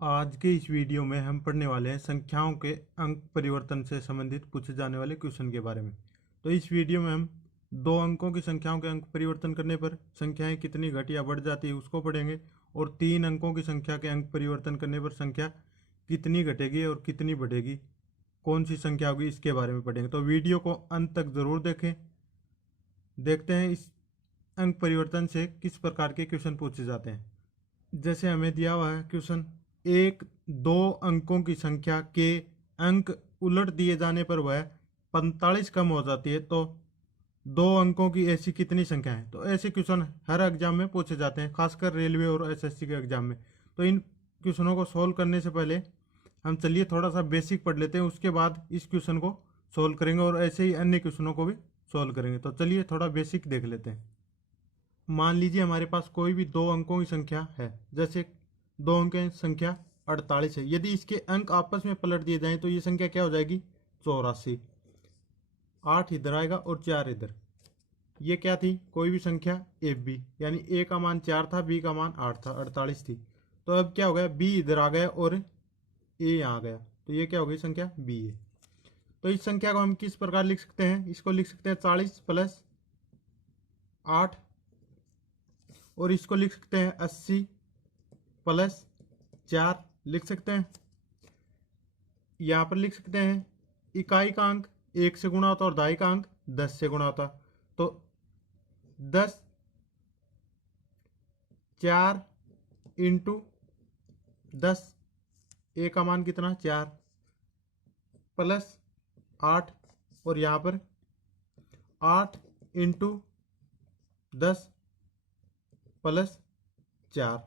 आज के इस वीडियो में हम पढ़ने वाले हैं संख्याओं के अंक परिवर्तन से संबंधित पूछे जाने वाले क्वेश्चन के बारे में। तो इस वीडियो में हम दो अंकों की संख्याओं के अंक परिवर्तन करने पर संख्याएं कितनी घट या बढ़ जाती है उसको पढ़ेंगे, और तीन अंकों की संख्या के अंक परिवर्तन करने पर संख्या कितनी घटेगी और कितनी बढ़ेगी, कौन सी संख्या होगी, इसके बारे में पढ़ेंगे। तो वीडियो को अंत तक जरूर देखें। देखते हैं इस अंक परिवर्तन से किस प्रकार के क्वेश्चन पूछे जाते हैं। जैसे हमें दिया हुआ है क्वेश्चन, एक दो अंकों की संख्या के अंक उलट दिए जाने पर वह 45 कम हो जाती है, तो दो अंकों की ऐसी कितनी संख्या है। तो ऐसे क्वेश्चन हर एग्जाम में पूछे जाते हैं, खासकर रेलवे और एसएससी के एग्जाम में। तो इन क्वेश्चनों को सोल्व करने से पहले हम चलिए थोड़ा सा बेसिक पढ़ लेते हैं, उसके बाद इस क्वेश्चन को सोल्व करेंगे और ऐसे ही अन्य क्वेश्चनों को भी सोल्व करेंगे। तो चलिए थोड़ा बेसिक देख लेते हैं। मान लीजिए हमारे पास कोई भी दो अंकों की संख्या है, जैसे दो अंक की संख्या 48 है। यदि इसके अंक आपस में पलट दिए जाएं तो ये संख्या क्या हो जाएगी, 84। 8 इधर आएगा और 4 इधर। ये क्या थी, कोई भी संख्या ए बी, यानी ए का मान 4 था, बी का मान 8 था, 48 थी। तो अब क्या हो गया, बी इधर आ गया और ए यहाँ आ गया, तो ये क्या हो गई, संख्या बी है। तो इस संख्या को हम किस प्रकार लिख सकते हैं, इसको लिख सकते हैं 40 प्लस 8, और इसको लिख सकते हैं 80 प्लस 4 लिख सकते हैं। यहाँ पर लिख सकते हैं इकाई का अंक 1 से गुणा होता है और दहाई का अंक 10 से गुणा होता है। तो 10 4 इंटू 10, ए का मान कितना 4 प्लस 8, और यहाँ पर 8 इंटू 10 प्लस 4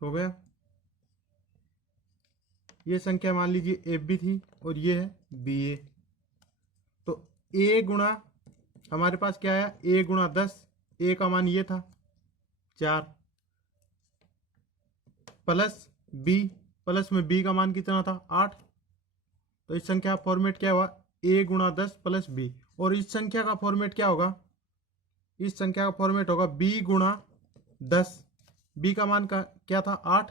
हो गया। ये संख्या मान लीजिए ए बी थी और ये है बी ए। तो ए गुणा हमारे पास क्या है, ए गुणा 10, ए का मान ये था 4 प्लस बी, प्लस में बी का मान कितना था 8। तो इस संख्या का फॉर्मेट क्या हुआ, ए गुणा 10 प्लस बी। और इस संख्या का फॉर्मेट क्या होगा, इस संख्या का फॉर्मेट होगा बी गुणा 10, बी का मान का क्या था 8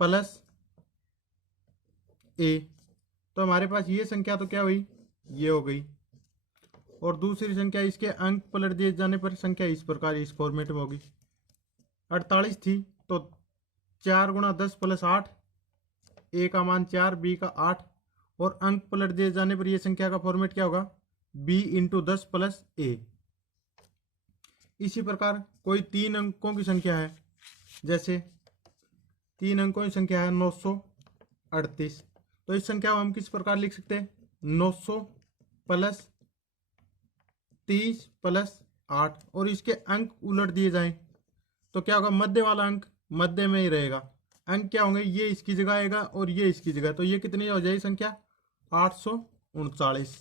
प्लस ए। तो हमारे पास ये संख्या तो क्या हुई, ये हो गई। और दूसरी संख्या, इसके अंक पलट दिए जाने पर संख्या इस प्रकार इस फॉर्मेट में होगी। 48 थी तो 4 गुणा 10 प्लस 8, ए का मान 4, बी का 8, और अंक पलट दिए जाने पर यह संख्या का फॉर्मेट क्या होगा, बी इंटू 10 प्लस ए। इसी प्रकार कोई तीन अंकों की संख्या है, जैसे तीन अंकों की संख्या है 938। तो इस संख्या को हम किस प्रकार लिख सकते हैं, 900 प्लस 30 प्लस 8, और इसके अंक उलट दिए जाएं तो क्या होगा, मध्य वाला अंक मध्य में ही रहेगा। अंक क्या होंगे, ये इसकी जगह आएगा और ये इसकी जगह, तो ये कितनी हो जाएगी संख्या 839।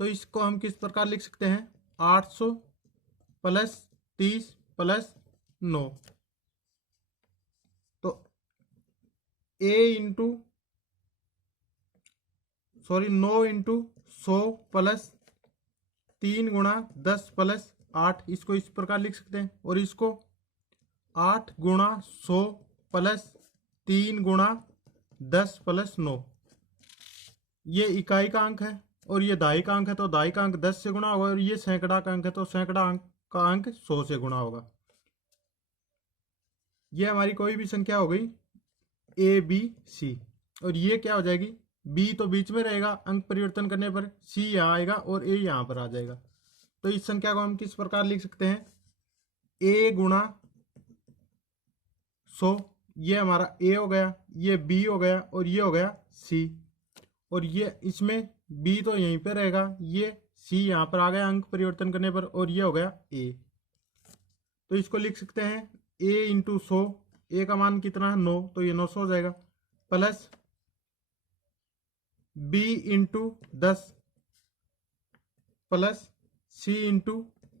तो इसको हम किस प्रकार लिख सकते हैं, 800 प्लस 30 प्लस 9। तो ए इंटू 9 इंटू 100 प्लस 3 गुणा 10 प्लस 8, इसको इस प्रकार लिख सकते हैं। और इसको 8 गुणा 100 प्लस 3 गुणा 10 प्लस 9, ये इकाई का अंक है और ये दहाई का अंक है, तो दहाई का अंक 10 से गुणा होगा, और ये सैकड़ा का अंक है तो सैकड़ा अंक का अंक 100 से गुणा होगा। ये हमारी कोई भी संख्या हो गई ए बी सी, और ये क्या हो जाएगी, बी तो बीच में रहेगा, अंक परिवर्तन करने पर सी यहाँ आएगा और ए यहाँ पर आ जाएगा। तो इस संख्या को हम किस प्रकार लिख सकते हैं, ए गुणा 100, ये हमारा ए हो गया, ये बी हो गया और ये हो गया सी, और ये इसमें बी तो यहीं पे रहेगा, ये सी यहाँ पर आ गया अंक परिवर्तन करने पर, और ये हो गया ए। तो इसको लिख सकते हैं ए इंटू 100, ए का मान कितना है 9, तो ये 900 हो जाएगा, प्लस बी इंटू 10 प्लस सी इंटू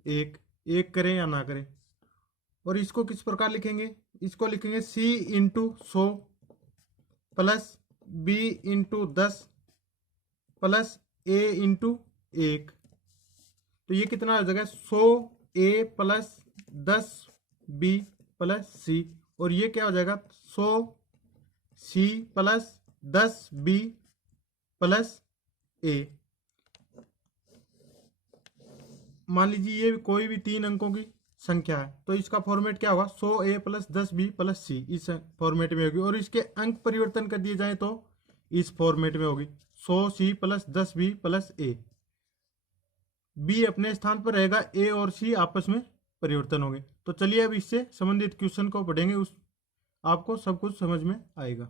1, एक करें या ना करें। और इसको किस प्रकार लिखेंगे, इसको लिखेंगे c into 100 plus b into 10 plus a into 1। तो ये कितना हो जाएगा, 100 a plus 10 b plus c, और ये क्या हो जाएगा 100C plus 10B plus A। मान लीजिए ये कोई भी 3 अंकों की संख्या है, तो इसका फॉर्मेट क्या होगा 100A plus 10B plus C, इस फॉर्मेट में होगी। और इसके अंक परिवर्तन कर दिए जाए तो इस फॉर्मेट में होगी 100C plus 10B plus A। B अपने स्थान पर रहेगा, A और C आपस में परिवर्तन होंगे। तो चलिए अब इससे संबंधित क्वेश्चन को पढ़ेंगे, उस आपको सब कुछ समझ में आएगा।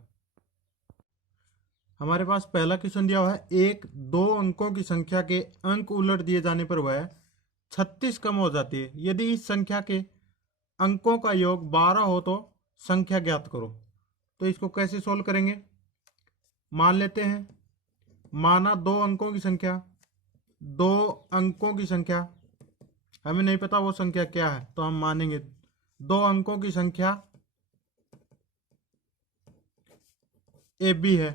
हमारे पास पहला क्वेश्चन दिया हुआ है, एक 2 अंकों की संख्या के अंक उलट दिए जाने पर वह 36 कम हो जाती है। यदि इस संख्या के अंकों का योग 12 हो तो संख्या ज्ञात करो। तो इसको कैसे सोल्व करेंगे, मान लेते हैं, माना 2 अंकों की संख्या, 2 अंकों की संख्या, हमें नहीं पता वो संख्या क्या है, तो हम मानेंगे 2 अंकों की संख्या AB है।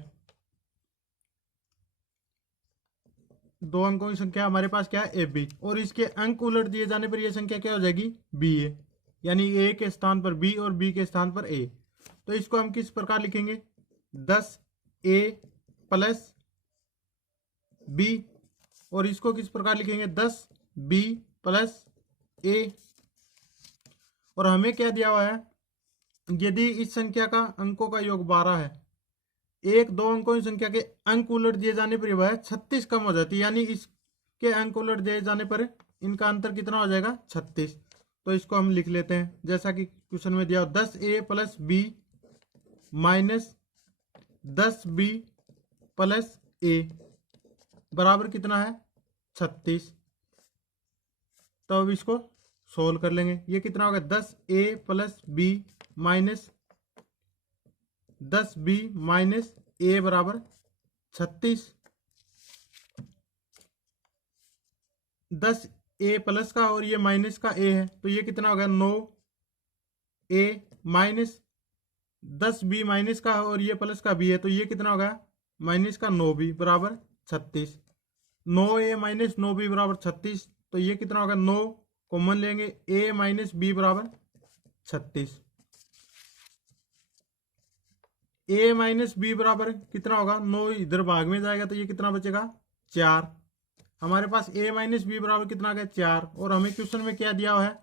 2 अंकों की संख्या हमारे पास क्या है AB, और इसके अंक उलट दिए जाने पर यह संख्या क्या हो जाएगी BA, यानी A के स्थान पर B और B के स्थान पर A। तो इसको हम किस प्रकार लिखेंगे 10A प्लस B, और इसको किस प्रकार लिखेंगे 10B प्लस A। और हमें क्या दिया हुआ है, यदि इस संख्या का अंकों का योग 12 है, एक 2 अंकों की संख्या के अंक उलट दिए जाने पर वह 36 कम हो जाती है, यानी इसके अंक उलट दिए जाने पर इनका अंतर कितना हो जाएगा 36। तो इसको हम लिख लेते हैं जैसा कि क्वेश्चन में दिया 10A plus B minus 10B plus A बराबर कितना है 36। तो अब इसको सोल्व कर लेंगे, ये कितना होगा 10A plus B minus 10B minus A बराबर 36। 10A प्लस का और ये माइनस का A है, तो ये कितना होगा 9A माइनस 10B माइनस का और ये प्लस का B है, तो ये कितना होगा माइनस का 9B बराबर 36। 9A माइनस 9B बराबर 36, तो ये कितना होगा 9 कॉमन लेंगे, A माइनस B बराबर 36। A माइनस B बराबर कितना होगा 9 इधर भाग में जाएगा, तो ये कितना बचेगा 4। हमारे पास A माइनस B बराबर कितना आ गया 4। और हमें क्वेश्चन में क्या दिया हुआ है,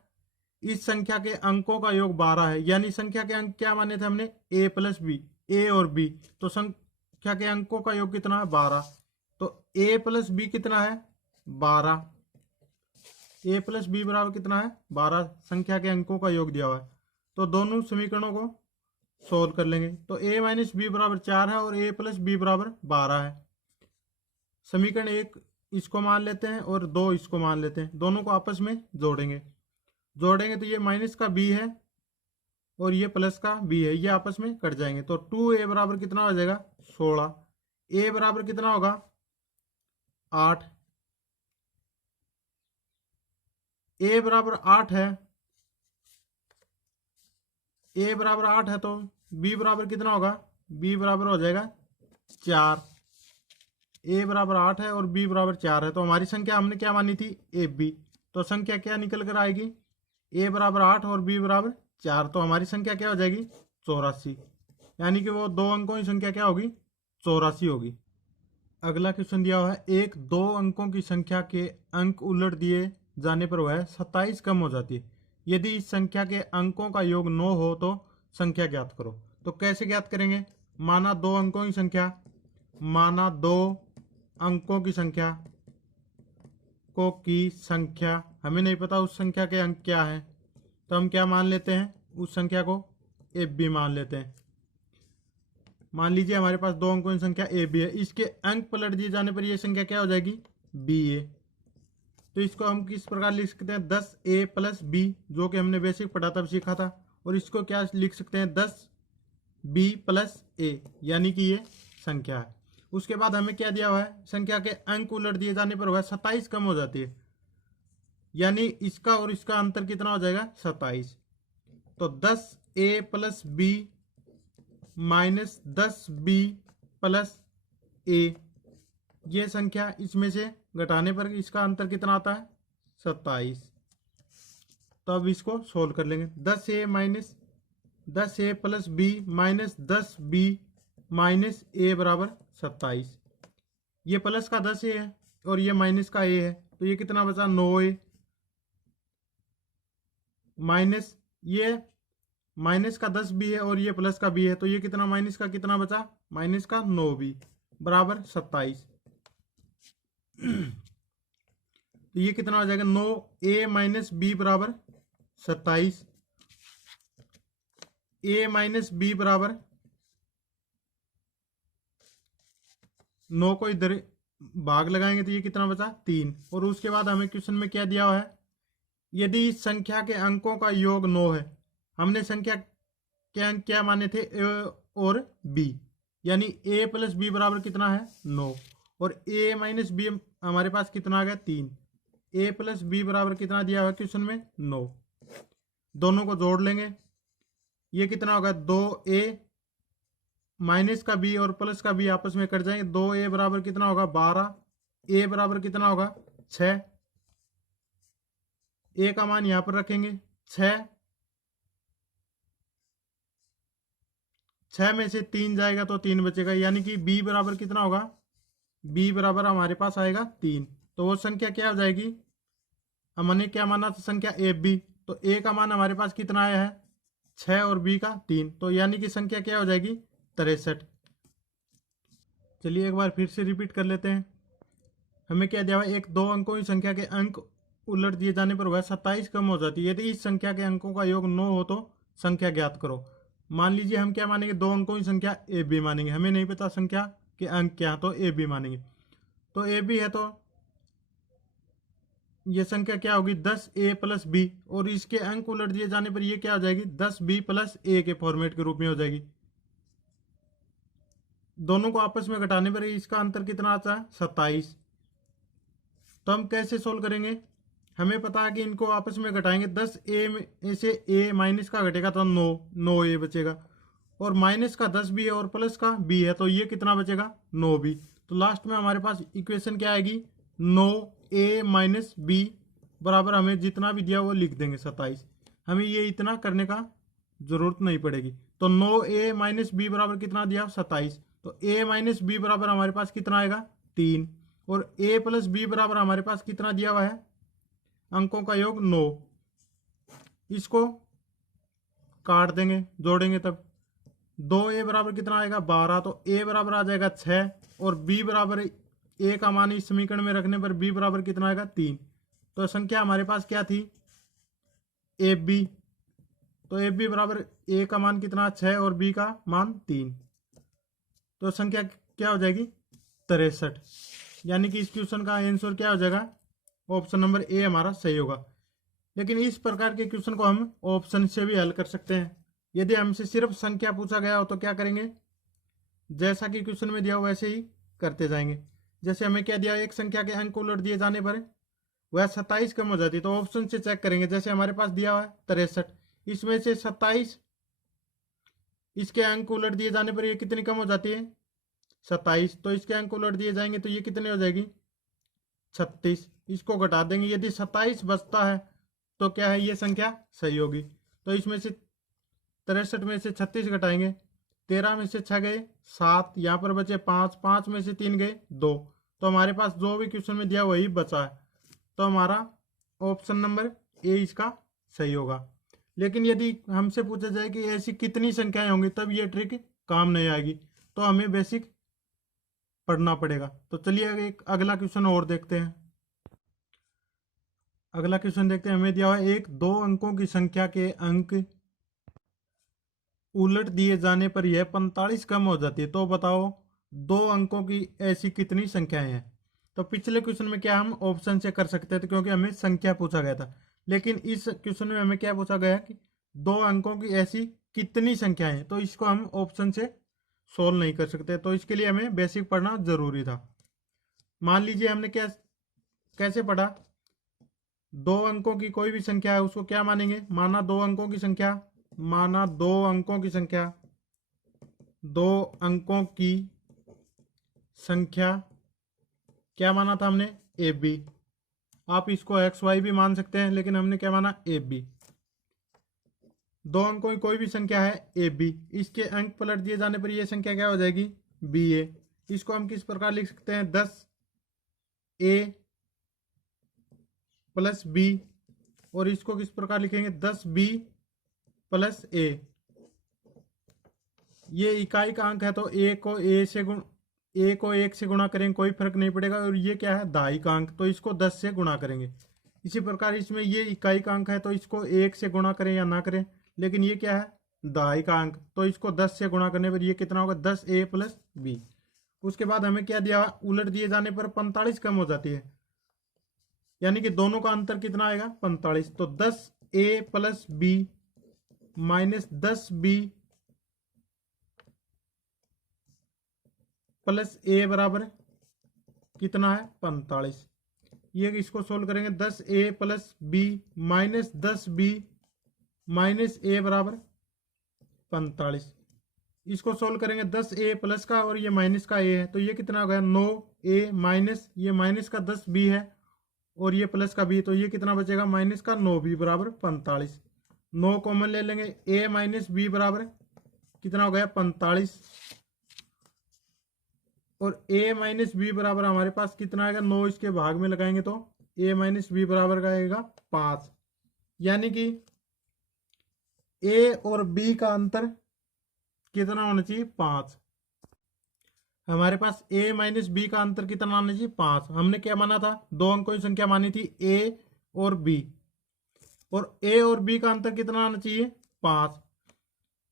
इस संख्या के अंकों का योग 12 है, यानी संख्या के अंक क्या माने थे हमने A प्लस B, A और B, तो संख्या के अंकों का योग कितना है 12। तो A प्लस B कितना है 12, A प्लस B बराबर कितना है 12, संख्या के अंकों का योग दिया हुआ है। तो दोनों समीकरणों को सोल्व कर लेंगे, तो A माइनस B बराबर 4 है और A प्लस B बराबर 12 है। समीकरण 1 इसको मान लेते हैं और 2 इसको मान लेते हैं, दोनों को आपस में जोड़ेंगे तो ये माइनस का B है और ये प्लस का B है, ये आपस में कट जाएंगे। तो 2A बराबर कितना हो जाएगा 16, A बराबर कितना होगा 8, A बराबर 8 है, A बराबर 8 है, तो B बराबर कितना होगा, B बराबर हो जाएगा 4। A बराबर 8 है और B बराबर 4 है, तो हमारी संख्या हमने क्या मानी थी AB, तो संख्या क्या निकल कर आएगी A बराबर 8 और B बराबर 4, तो हमारी संख्या क्या हो जाएगी 84, यानी कि वो 2 अंकों की संख्या क्या होगी 84 होगी। अगला क्वेश्चन दिया हुआ है, एक 2 अंकों की संख्या के अंक उलट दिए जाने पर वह 27 कम हो जाती है। यदि इस संख्या के अंकों का योग 9 हो तो संख्या ज्ञात करो। तो कैसे ज्ञात करेंगे, माना 2 अंकों की संख्या, माना 2 अंकों की संख्या को की संख्या, हमें नहीं पता उस संख्या के अंक क्या हैं, तो हम क्या मान लेते हैं उस संख्या को AB मान लेते हैं। मान लीजिए हमारे पास 2 अंकों की संख्या AB है, इसके अंक पलट दिए जाने पर यह संख्या क्या हो जाएगी BA। तो इसको हम किस प्रकार लिख सकते हैं 10A प्लस B, जो कि हमने बेसिक पढ़ा तब सीखा था, और इसको क्या लिख सकते हैं 10B प्लस A, यानी कि ये संख्या है। उसके बाद हमें क्या दिया हुआ है, संख्या के अंक उलट दिए जाने पर वह 27 कम हो जाती है, यानी इसका और इसका अंतर कितना हो जाएगा 27। तो 10A plus B minus 10B plus A, ये संख्या इसमें से घटाने पर इसका अंतर कितना आता है 27। तो अब इसको सोल्व कर लेंगे, 10A minus 10a plus b minus 10b minus a बराबर 27। ये प्लस का 10a है और ये माइनस का a है, तो ये कितना बचा 9a माइनस ये माइनस का 10b है और ये प्लस का b है, तो ये कितना माइनस का कितना बचा माइनस का 9b बराबर 27। तो ये कितना हो जाएगा 9a माइनस बी बराबर 27। a माइनस बी बराबर 9 को इधर भाग लगाएंगे तो ये कितना बचा 3। और उसके बाद हमें क्वेश्चन में क्या दिया हुआ है, यदि इस संख्या के अंकों का योग 9 है, हमने संख्या के अंक क्या माने थे a और b, यानी a प्लस बी बराबर कितना है 9 और a माइनस बी हमारे पास कितना आ गया 3। a प्लस बी बराबर कितना दिया हुआ है क्वेश्चन में 9। दोनों को जोड़ लेंगे, ये कितना होगा 2a माइनस का b और प्लस का b आपस में कट जाएंगे, 2a बराबर कितना होगा 12, a बराबर कितना होगा 6, a का मान यहां पर रखेंगे 6 में से 3 जाएगा तो 3 बचेगा, यानी कि b बराबर कितना होगा b बराबर हमारे पास आएगा 3। तो वो संख्या क्या हो जाएगी, हमने क्या माना था संख्या ए बी, तो a का मान हमारे पास कितना आया है 6 और b का 3, तो यानी कि संख्या क्या हो जाएगी 63। चलिए एक बार फिर से रिपीट कर लेते हैं। हमें क्या दिया हुआ है, एक दो अंकों की संख्या के अंक उलट दिए जाने पर वह 27 कम हो जाती है यदि इस संख्या के अंकों का योग 9 हो तो संख्या ज्ञात करो। मान लीजिए हम क्या मानेंगे, दो अंकों की संख्या ए बी मानेंगे, हमें नहीं पता संख्या के अंक क्या है तो ए बी मानेंगे। तो ए बी है तो ये संख्या क्या होगी 10a प्लस बी, और इसके अंक उलट दिए जाने पर ये क्या हो जाएगी 10b प्लस a के फॉर्मेट के रूप में हो जाएगी। दोनों को आपस में घटाने पर इसका अंतर कितना आता है 27। तो हम कैसे सोल्व करेंगे, हमें पता है कि इनको आपस में घटाएंगे, 10a में से a माइनस का घटेगा तो 9a बचेगा, और माइनस का 10b है और प्लस का b है तो ये कितना बचेगा 9b। तो लास्ट में हमारे पास इक्वेशन क्या आएगी 9a माइनस बी बराबर हमें जितना भी दिया वो लिख देंगे 27। हमें ये इतना करने का जरूरत नहीं पड़ेगी। तो 9a माइनस बी बराबर कितना दिया 27, तो a माइनस बी बराबर हमारे पास कितना आएगा 3, और a प्लस बी बराबर हमारे पास कितना दिया हुआ है अंकों का योग 9। इसको काट देंगे जोड़ेंगे तब 2a बराबर कितना आएगा 12, तो a बराबर आ जाएगा 6 और b बराबर a का मान इस समीकरण में रखने पर b बराबर कितना आएगा 3। तो संख्या हमारे पास क्या थी ab, तो ab बराबर a का मान कितना 6 और b का मान 3, तो संख्या क्या हो जाएगी 63। यानी कि इस क्वेश्चन का आंसर क्या हो जाएगा ऑप्शन नंबर ए हमारा सही होगा। लेकिन इस प्रकार के क्वेश्चन को हम ऑप्शन से भी हल कर सकते हैं। यदि हमसे सिर्फ संख्या पूछा गया हो तो क्या करेंगे, जैसा कि क्वेश्चन में दिया हो वैसे ही करते जाएंगे। जैसे हमें क्या दिया, एक संख्या के अंक उलट दिए जाने पर वह 27 कम हो जाती है, तो ऑप्शन से चेक करेंगे। जैसे हमारे पास दिया हुआ है 63, इसमें से 27 इसके अंक उलट दिए जाने पर ये कितनी कम हो जाती है 27, तो इसके अंक उलट दिए जाएंगे तो ये कितने हो जाएगी 36। इसको घटा देंगे, यदि 27 बचता है तो क्या है ये संख्या सही होगी। तो इसमें से 63 में से 36 घटाएंगे, 13 में से 6 गए 7, यहाँ पर बचे 5, 5 में से 3 गए 2, तो हमारे पास जो भी क्वेश्चन में दिया वही बचा है, तो हमारा ऑप्शन नंबर ए इसका सही होगा। लेकिन यदि हमसे पूछा जाए कि ऐसी कितनी संख्याएं होंगी तब ये ट्रिक काम नहीं आएगी, तो हमें बेसिक पढ़ना पड़ेगा। तो चलिए एक अगला क्वेश्चन और देखते हैं। अगला क्वेश्चन देखते हैं, हमें दिया हुआ है एक दो अंकों की संख्या के अंक उलट दिए जाने पर यह 45 कम हो जाती है, तो बताओ दो अंकों की ऐसी कितनी संख्याएं हैं। तो पिछले क्वेश्चन में क्या हम ऑप्शन से कर सकते थे क्योंकि हमें संख्या पूछा गया था, लेकिन इस क्वेश्चन में हमें क्या पूछा गया कि दो अंकों की ऐसी कितनी संख्याएं हैं, तो इसको हम ऑप्शन से सोल्व नहीं कर सकते, तो इसके लिए हमें बेसिक पढ़ना जरूरी था। मान लीजिए हमने क्या कैसे पढ़ा, दो अंकों की कोई भी संख्या है उसको क्या मानेंगे, माना दो अंकों की संख्या, माना दो अंकों की संख्या, दो अंकों की संख्या क्या माना था हमने ए बी। आप इसको एक्स वाई भी मान सकते हैं, लेकिन हमने क्या माना ए बी। दो अंकों की कोई भी संख्या है ए बी, इसके अंक पलट दिए जाने पर यह संख्या क्या हो जाएगी बी ए। इसको हम किस प्रकार लिख सकते हैं 10a प्लस बी, और इसको किस प्रकार लिखेंगे 10b प्लस ए। ये इकाई का अंक है तो ए को एक से गुणा करेंगे कोई फर्क नहीं पड़ेगा, और ये क्या है दहाई का अंक तो इसको 10 से गुणा करेंगे। इसी प्रकार इसमें ये इकाई का अंक है तो इसको 1 से गुणा करें या ना करें, लेकिन ये क्या है दहाई का अंक तो इसको 10 से गुणा करने पर ये कितना होगा 10a प्लस बी। उसके बाद हमें क्या दिया, उलट दिए जाने पर 45 कम हो जाती है, यानी कि दोनों का अंतर कितना आएगा 45। तो 10a plus b minus 10b plus a बराबर कितना है 45। ये इसको सोल्व करेंगे 10a plus b minus 10b minus a बराबर 45। इसको सोल्व करेंगे 10a प्लस का और ये माइनस का a है तो ये कितना हो गया 9a माइनस ये माइनस का 10b है और ये प्लस का b, तो ये कितना बचेगा माइनस का 9b बराबर 45। 9 कॉमन ले लेंगे, a माइनस b बराबर कितना हो गया 45, और a माइनस बी बराबर हमारे पास कितना आएगा 9, इसके भाग में लगाएंगे तो a माइनस बी बराबर का आएगा 5, यानी कि a और b का अंतर कितना होना चाहिए 5। हमारे पास a माइनस बी का अंतर कितना आना चाहिए 5। हमने क्या माना था, दो अंकों की संख्या मानी थी a और b, और a और b का अंतर कितना आना चाहिए 5।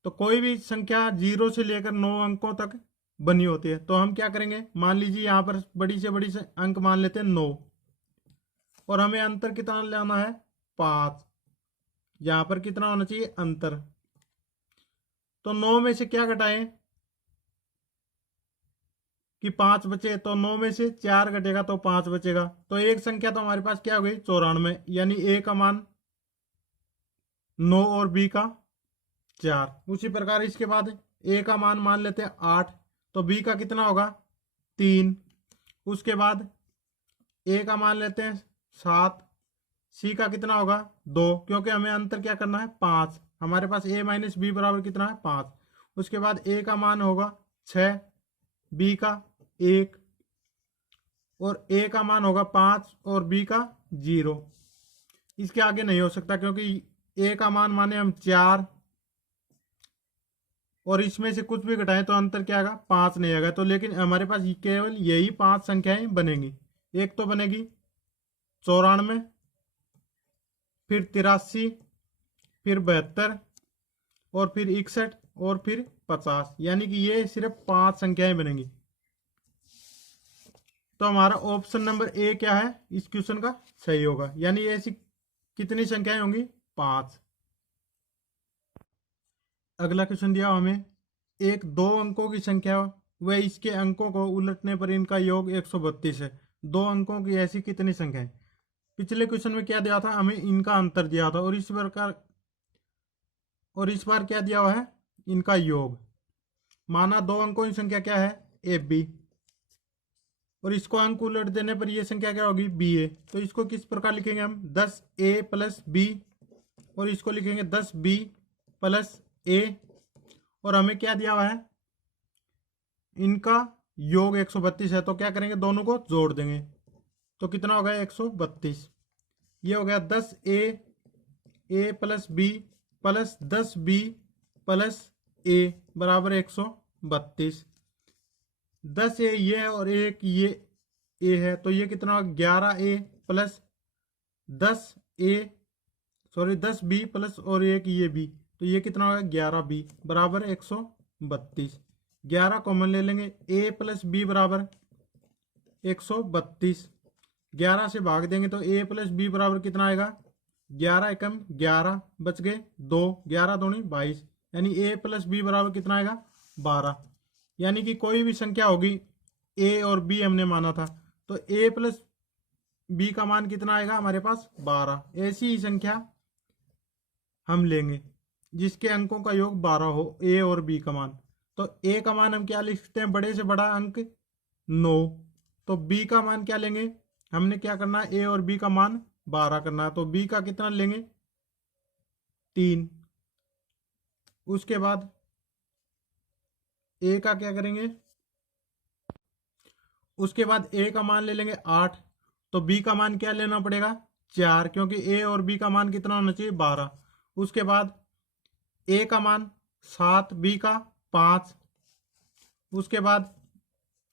तो कोई भी संख्या 0 से लेकर 9 अंकों तक बनी होती है, तो हम क्या करेंगे, मान लीजिए यहाँ पर बड़ी से बड़ी से अंक मान लेते हैं 9, और हमें अंतर कितना लेना है 5। यहाँ पर कितना होना चाहिए अंतर, तो 9 में से क्या घटाएं कि 5 बचे, तो 9 में से 4 घटेगा तो 5 बचेगा, तो एक संख्या तो हमारे पास क्या हो गई 94, यानी a का मान 9 और b का 4। उसी प्रकार इसके बाद a का मान लेते हैं 8, तो b का कितना होगा 3। उसके बाद a का मान लेते हैं 7, c का कितना होगा 2, क्योंकि हमें अंतर क्या करना है 5। हमारे पास a माइनस बी बराबर कितना है 5। उसके बाद a का मान होगा 6, b का 1, और a का मान होगा 5 और b का 0। इसके आगे नहीं हो सकता क्योंकि a का मान माने हम 4 और इसमें से कुछ भी घटाएं तो अंतर क्या आएगा 5 नहीं आएगा, तो लेकिन हमारे पास केवल यही 5 संख्याएं बनेंगी। एक तो बनेगी 94, फिर 83, फिर 72, और फिर 61, और फिर 50, यानी कि ये सिर्फ 5 संख्याएं बनेंगी। तो हमारा ऑप्शन नंबर ए क्या है इस क्वेश्चन का सही होगा, यानी ऐसी कितनी संख्याएं होंगी 5। अगला क्वेश्चन दिया हमें, एक 2 अंकों की संख्या व इसके अंकों को उलटने पर इनका योग 132 है। 2 अंकों की ऐसी कितनी संख्या है। पिछले क्वेश्चन में क्या दिया था, हमें इनका अंतर दिया था, और इस बार क्या दिया हुआ है इनका योग। माना 2 अंकों की संख्या क्या है ए बी, और इसको अंक उलट देने पर यह संख्या क्या होगी बी ए। तो इसको किस प्रकार लिखेंगे हम 10a प्लस बी, और इसको लिखेंगे 10b प्लस ए, और हमें क्या दिया हुआ है इनका योग 132 है, तो क्या करेंगे दोनों को जोड़ देंगे तो कितना हो गया 132। ये हो गया 10a plus b plus 10b plus a बराबर 132। 10a ये है और एक ये ए है, तो ये कितना होगा 11a प्लस 10b प्लस और एक ये बी, तो ये कितना होगा 11b बराबर 132। 11 कॉमन ले लेंगे, a प्लस बी बराबर 132। 11 से भाग देंगे तो a प्लस बी बराबर कितना आएगा 11 एकम 11 बच गए 2, 11 दूनी 22, यानी a प्लस बी बराबर कितना आएगा 12। यानी कि कोई भी संख्या होगी a और b हमने माना था, तो a प्लस b का मान कितना आएगा हमारे पास 12। ऐसी ही संख्या हम लेंगे जिसके अंकों का योग 12 हो, a और b का मान। तो a का मान हम क्या लिख सकते हैं बड़े से बड़ा अंक 9, तो b का मान क्या लेंगे, हमने क्या करना है a और b का मान 12 करना है, तो b का कितना लेंगे 3। उसके बाद ए का क्या करेंगे, उसके बाद ए का मान ले लेंगे 8, तो बी का मान क्या लेना पड़ेगा 4, क्योंकि ए और बी का मान कितना होना चाहिए 12। उसके बाद ए का मान 7, बी का 5, उसके बाद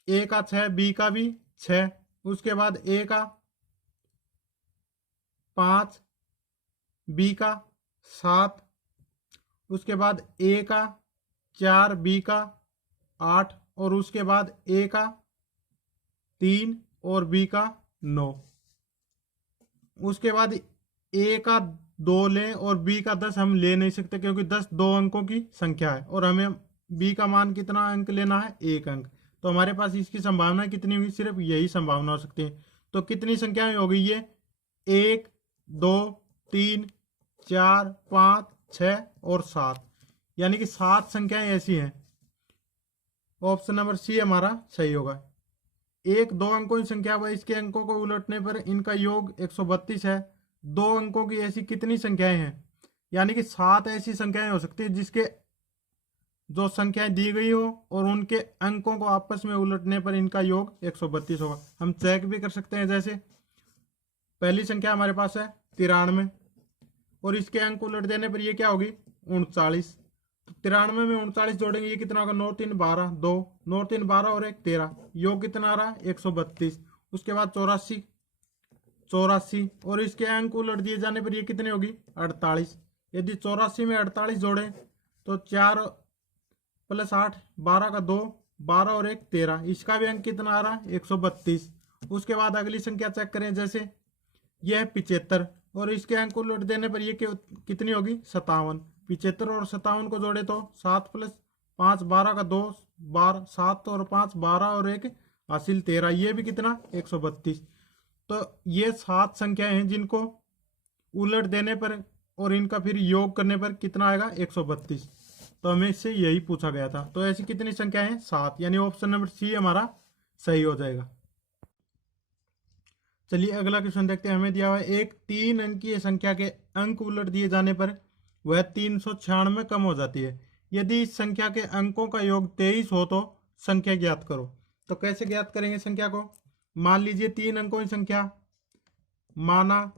ए का 6, बी का भी 6, उसके बाद ए का 5, बी का 7, उसके बाद ए का 4, बी का 8, और उसके बाद ए का 3 और बी का 9। उसके बाद ए का 2 लें और बी का 10 हम ले नहीं सकते, क्योंकि 10 दो अंकों की संख्या है और हमें बी का मान कितना अंक लेना है 1 अंक। तो हमारे पास इसकी संभावना कितनी हुई, सिर्फ यही संभावना हो सकती है। तो कितनी संख्याएं हो गई ये 1 2 3 4 5 6 और 7, यानी कि 7 संख्याएं ऐसी हैं। ऑप्शन नंबर सी हमारा सही होगा। एक दो अंकों की संख्या व इसके अंकों को उलटने पर इनका योग 132 है। दो अंकों की ऐसी कितनी संख्याएं हैं, यानी कि 7 ऐसी संख्याएं हो सकती है जिसके जो संख्याएं दी गई हो और उनके अंकों को आपस में उलटने पर इनका योग 132 होगा। हम चेक भी कर सकते हैं, जैसे पहली संख्या हमारे पास है 93 और इसके अंक उलट देने पर ये क्या होगी 39। तो 93 में 39 जोड़ेंगे, ये कितना होगा 9 3 12, 2 9 3 12 और 1 13, योग कितना आ रहा है 132। उसके बाद 84 और इसके अंक उलट दिए जाने पर ये कितनी होगी 48। यदि 84 में 48 जोड़े तो 4 + 8 12 का 2 12 और 1 13, इसका भी अंक कितना आ रहा है 132। उसके बाद अगली संख्या चेक करें, जैसे यह है 75 और इसके अंक उलट देने पर ये कितनी होगी 57। 75 और 57 को जोड़े तो 7 + 5 12 का 2 12, 7 और 5 12 और 1 हासिल 13, ये भी कितना 132। तो ये 7 संख्याएं हैं जिनको उलट देने पर और इनका फिर योग करने पर कितना आएगा 132। तो हमें इससे यही पूछा गया था। तो ऐसी कितनी संख्याएं हैं 7, यानी ऑप्शन नंबर सी हमारा सही हो जाएगा। चलिए अगला क्वेश्चन देखते हैं। हमें दिया हुआ है एक 3 अंकीय संख्या के अंक उलट दिए जाने पर वह 396 कम हो जाती है। यदि इस संख्या के अंकों का योग 23 हो तो संख्या ज्ञात करो। तो कैसे ज्ञात करेंगे संख्या को, मान लीजिए 3 अंकों की संख्या, माना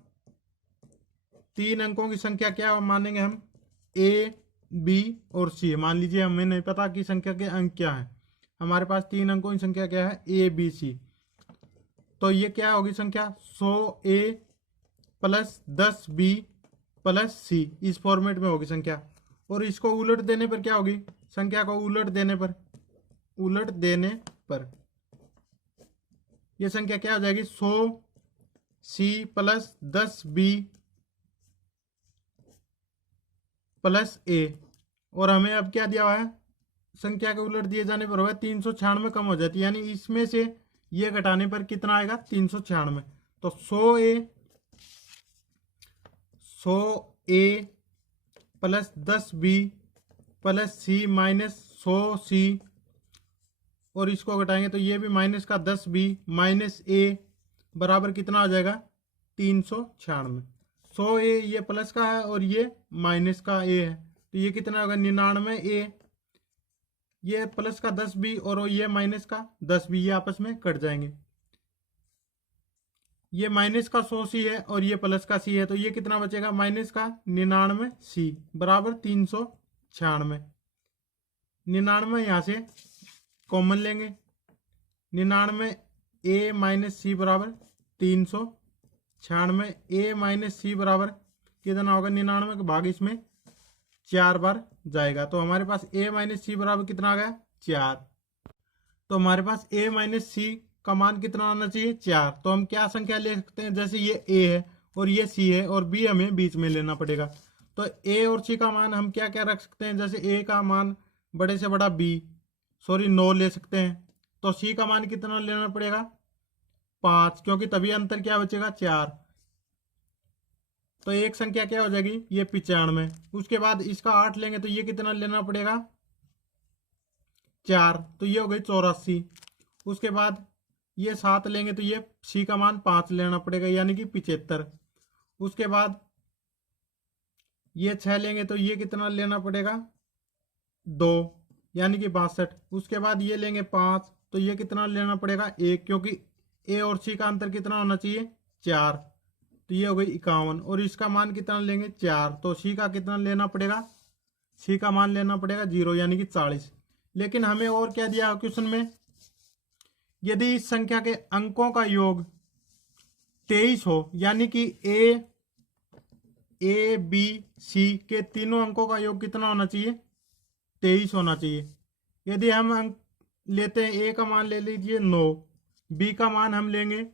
3 अंकों की संख्या क्या मानेंगे हम ए बी और सी। मान लीजिए हमें नहीं पता कि संख्या के अंक क्या है, हमारे पास 3 अंकों की संख्या क्या है ए बी सी। तो ये क्या होगी संख्या 100A + 10B + C, इस फॉर्मेट में होगी संख्या। और इसको उलट देने पर क्या होगी, संख्या को उलट देने पर ये संख्या क्या हो जाएगी 100C + 10B + A। और हमें अब क्या दिया हुआ है, संख्या के उलट दिए जाने पर होगा 396 कम हो जाती है, यानी इसमें से ये घटाने पर कितना आएगा 396। तो 100A + 10B + C - 100C, और इसको घटाएंगे तो ये भी माइनस का 10B - A बराबर कितना आ जाएगा 396। 100A ये प्लस का है और ये माइनस का A है, तो ये कितना होगा 99A। ये प्लस का 10B और ये माइनस का 10B, ये आपस में कट जाएंगे। ये माइनस का 100C है और ये प्लस का C है, तो ये कितना बचेगा माइनस का 99C बराबर 396। 99 यहाँ से कॉमन लेंगे, 99A - C बराबर 396। A - C बराबर कितना होगा 99 का भाग इसमें 4 बार जाएगा, तो हमारे पास A - C बराबर कितना आ गया 4। तो हमारे पास A - C का मान कितना आना चाहिए 4। तो हम क्या संख्या ले सकते हैं, जैसे ये A है और ये C है और B हमें बीच में लेना पड़ेगा। तो A और C का मान हम क्या क्या रख सकते हैं, जैसे A का मान बड़े से बड़ा 9 ले सकते हैं। तो C का मान कितना लेना पड़ेगा 5, क्योंकि तभी अंतर क्या बचेगा 4। तो एक संख्या क्या हो जाएगी ये 95। उसके बाद इसका 8 लेंगे तो ये कितना लेना पड़ेगा 4, तो ये हो गई 84। उसके बाद ये 7 लेंगे तो ये C का मान 5 लेना पड़ेगा, यानी कि 75। उसके बाद ये 6 लेंगे तो ये कितना लेना पड़ेगा 2 यानी कि 62। उसके बाद ये लेंगे 5, तो ये कितना लेना पड़ेगा 1, क्योंकि ए और सी का अंतर कितना होना चाहिए 4, तो ये हो गई 51। और इसका मान कितना लेंगे 4, तो सी का कितना लेना पड़ेगा, सी का मान लेना पड़ेगा 0 यानी कि 40। लेकिन हमें और क्या दिया क्वेश्चन में, यदि इस संख्या के अंकों का योग 23 हो, यानी कि ए बी सी के तीनों अंकों का योग कितना होना चाहिए 23 होना चाहिए। यदि हम अंक लेते हैं, ए का मान ले लीजिए 9, बी का मान हम लेंगे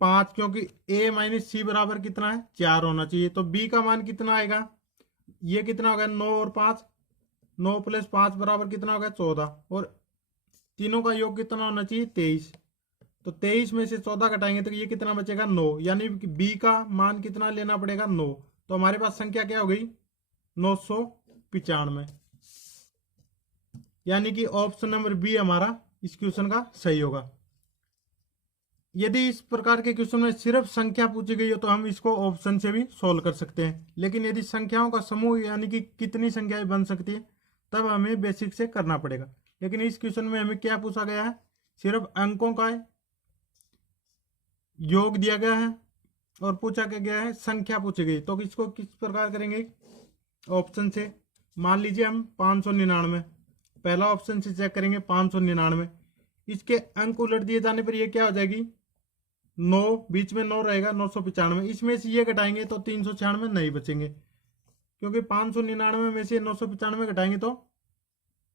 5, क्योंकि ए माइनस सी बराबर कितना है 4 होना चाहिए। तो बी का मान कितना आएगा, ये कितना होगा 9 और 5, 9 प्लस 5 बराबर कितना होगा 14, और तीनों का योग कितना होना चाहिए 23। तो 23 में से 14 घटाएंगे तो ये कितना बचेगा 9, यानी कि बी का मान कितना लेना पड़ेगा 9। तो हमारे पास संख्या क्या हो गई 995, यानी कि ऑप्शन नंबर बी हमारा इस क्वेश्चन का सही होगा। यदि इस प्रकार के क्वेश्चन में सिर्फ संख्या पूछी गई हो तो हम इसको ऑप्शन से भी सोल्व कर सकते हैं, लेकिन यदि संख्याओं का समूह यानी कि कितनी संख्याएं बन सकती है तब हमें बेसिक से करना पड़ेगा। लेकिन इस क्वेश्चन में हमें क्या पूछा गया है, सिर्फ अंकों का योग दिया गया है और पूछा गया है संख्या पूछी गई। तो इसको किस प्रकार करेंगे, ऑप्शन से। मान लीजिए हम 599, पहला ऑप्शन से चेक करेंगे 599, इसके अंक उलट दिए जाने पर ये क्या हो जाएगी 9, बीच में 9 रहेगा 995। इसमें से ये घटाएंगे तो 396 नहीं बचेंगे, क्योंकि 599 में से 995 घटाएंगे तो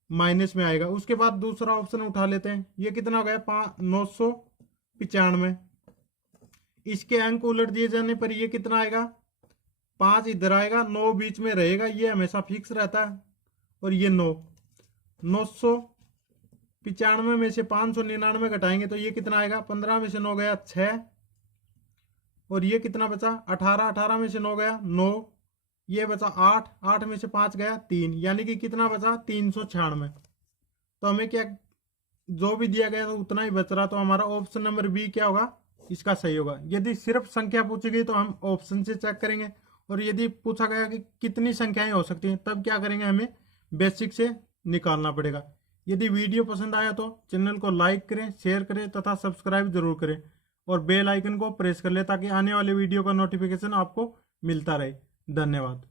माइनस में आएगा। उसके बाद दूसरा ऑप्शन उठा लेते हैं, ये कितना हो गया 995, इसके अंक उलट दिए जाने पर ये कितना आएगा 5 इधर आएगा, 9 बीच में रहेगा, ये हमेशा फिक्स रहता है, और ये 995 में से 599 घटाएंगे तो ये कितना आएगा 15 में से 9 गया 6, और ये कितना बचा 18, 18 में से 9 गया 9, ये बचा 8, 8 में से 5 गया 3, यानी कि कितना बचा 396। तो हमें क्या जो भी दिया गया तो उतना ही बच रहा, तो हमारा ऑप्शन नंबर बी क्या होगा इसका सही होगा। यदि सिर्फ संख्या पूछी गई तो हम ऑप्शन से चेक करेंगे, और यदि पूछा गया कि कितनी संख्याएं हो सकती हैं तब क्या करेंगे, हमें बेसिक से निकालना पड़ेगा। यदि वीडियो पसंद आया तो चैनल को लाइक करें, शेयर करें तथा सब्सक्राइब जरूर करें, और बेल आइकन को प्रेस कर लें ताकि आने वाले वीडियो का नोटिफिकेशन आपको मिलता रहे। धन्यवाद।